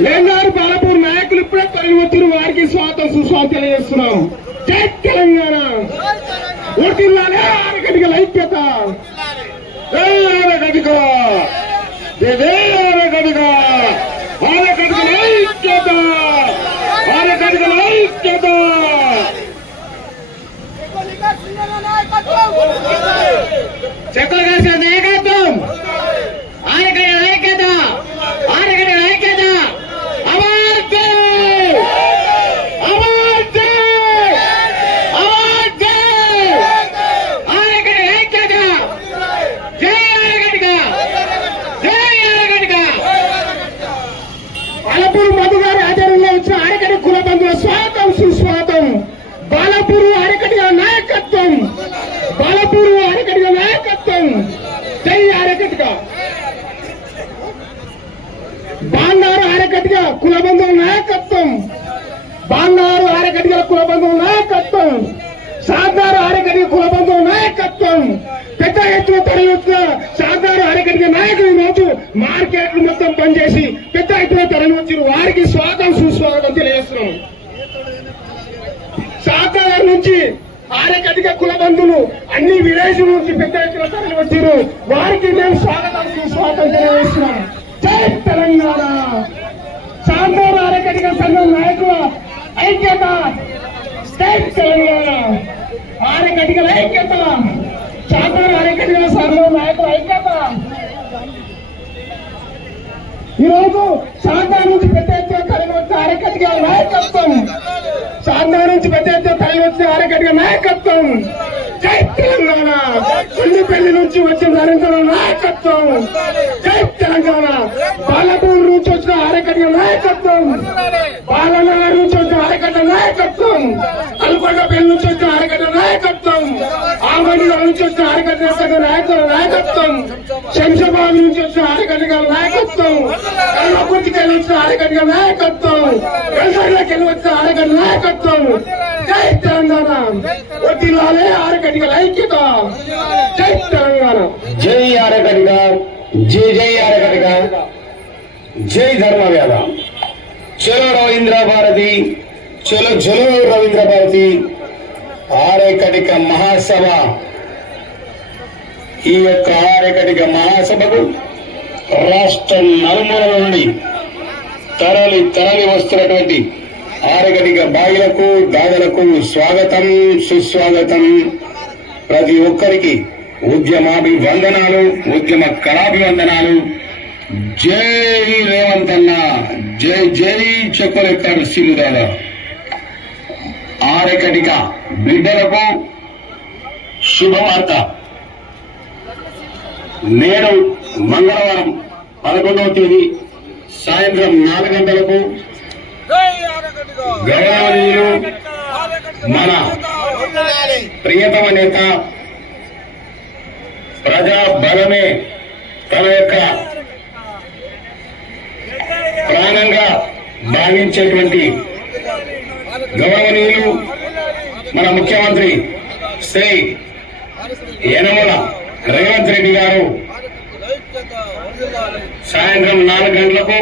లేనారు బాలపూర్ నాయకులు ఇప్పుడే తరలి వచ్చిన వారికి స్వాగతం సుస్వాగతం తెలియజేస్తున్నాం. జై తెలంగాణ. ఊటిల్లాలే ఆరగడిగల ఐక్యత. ఆరగడిగ ఆరగడిగ ఆరగడిగల ఐక్యత. ఆరగడిగల ఐక్యత. చెక్కలు కాసిన నాయకత్వం. ఆరగడిగల ఐక్యత. ఆరగడిగల ఐక్యత. అవార్డు అవార్డు అవార్డు ఆరగడిగల ఐక్యత. జై ఆరగడిగ జై ఆరగడిగ. బాలపూర్ మధు గారి ఆధ్వర్యంలో వచ్చిన ఆరగడి కుల బంధువుల స్వాగతం సుస్వాగతం. బాలపూర్ ఆరగడిగల నాయకత్వం. బాలపూర్ ఆరగడిగల నాయకత్వం. జై ఆరగడిగ. బాండారు ఆరగడిగ కుల బంధువుల నాయకత్వం. బాండారు ఆరగడిగల కుల బంధువుల నాయకత్వం. సాధారు ఆరగడిగ కుల బంధువుల నాయకత్వం. పెద్ద ఎత్తున తరలివచ్చిన సాధారు ఆరగడిగ నాయకులు ఈరోజు మార్కెట్లు మొత్తం బంద్ చేసి పెద్ద ఎత్తున తరలి వచ్చిన వారికి స్వాగతం సుస్వాగతం తెలియజేస్తున్నాం. సాధారు నుంచి ఆరగడిగ కుల బంధువులు అన్ని విలేజ్ల నుంచి పెద్ద ఎత్తున తరలి వచ్చారు. వారికి మేము స్వాగతం సుస్వాగతం తెలియజేస్తున్నాం. జై తెలంగాణ. సాధారణ ఆరగడిగ సంఘం నాయకుల ఐక్యత. జై తెలంగాణ. ఆరగడిగల ఐక్యత. సాధారణ ఆరగడిగల సంఘం నాయకుల ఐక్యత. ఈరోజు సాధారణ నుంచి పెద్ద ఎత్తున తరలి వచ్చిన ఆరగడిగ నాయకత్వం. సాధారణ నుంచి పెద్ద ఎత్తున తరలి వచ్చిన ఆరగడిగ నాయకత్వం. జై తెలంగాణ. కొండపల్లి నుంచి వచ్చిన నరేంద్ర నాయకత్వం. జై తెలంగాణ. బాలపూర్ నుంచి వచ్చిన ఆరగడిగ నాయకత్వం. బాలనగర్ నుంచి వచ్చిన ఆరగడ్డ నాయకత్వం. అల్కొండపల్లి నుంచి వచ్చిన ఆరగడ్డ నాయకత్వం. ఆమడిగల నుంచి వచ్చిన ఆరగడ్డ నాయకత్వం. శంషాబాద్ నుంచి వచ్చిన ఆరగడ్డ నాయకత్వం. కల్వకుర్తికెళ్ళి వచ్చిన ఆరగడ్డ నాయకత్వం. వెల్సర్లకెళ్ళి వచ్చిన ఆరగడ్డ నాయకత్వం. జై తెలంగాణ. వడ్డీలాలే ఆరగడిగల ఐక్యత. జై తెలంగాణ. జై ఆరగడిగ జై జై ఆరగడిగ జై ధర్మవ్యాధ. చలో రవీంద్ర భారతి. చలో చలో రవీంద్ర భారతి. ఆరకటిక మహాసభ. ఈ యొక్క ఆరకటిక మహాసభకు రాష్ట్ర నలుమూలల నుండి తరలి తరలి వస్తున్నటువంటి ఆరకటిక బాయిలకు దాదలకు స్వాగతం సుస్వాగతం. ప్రతి ఒక్కరికి ఉద్యమాభివందనాలు, ఉద్యమ కళాభివందనాలు. జై రేవంత్ అన్న. జై జై చొక్కలెక్కడు సిలుదాద. ఆరకటిక బిడ్డలకు శుభవార్త. నేడు మంగళవారం 11వ తేదీ సాయంత్రం 4 గంటలకు గౌరవనీయులు మన ప్రియతమ నేత ప్రజా బలమే తన యొక్క ప్రాణంగా భావించేటువంటి గౌరవనీయులు మన ముఖ్యమంత్రి శ్రీ యనమల రేవంత్ రెడ్డి గారు సాయంత్రం 4 గంటలకు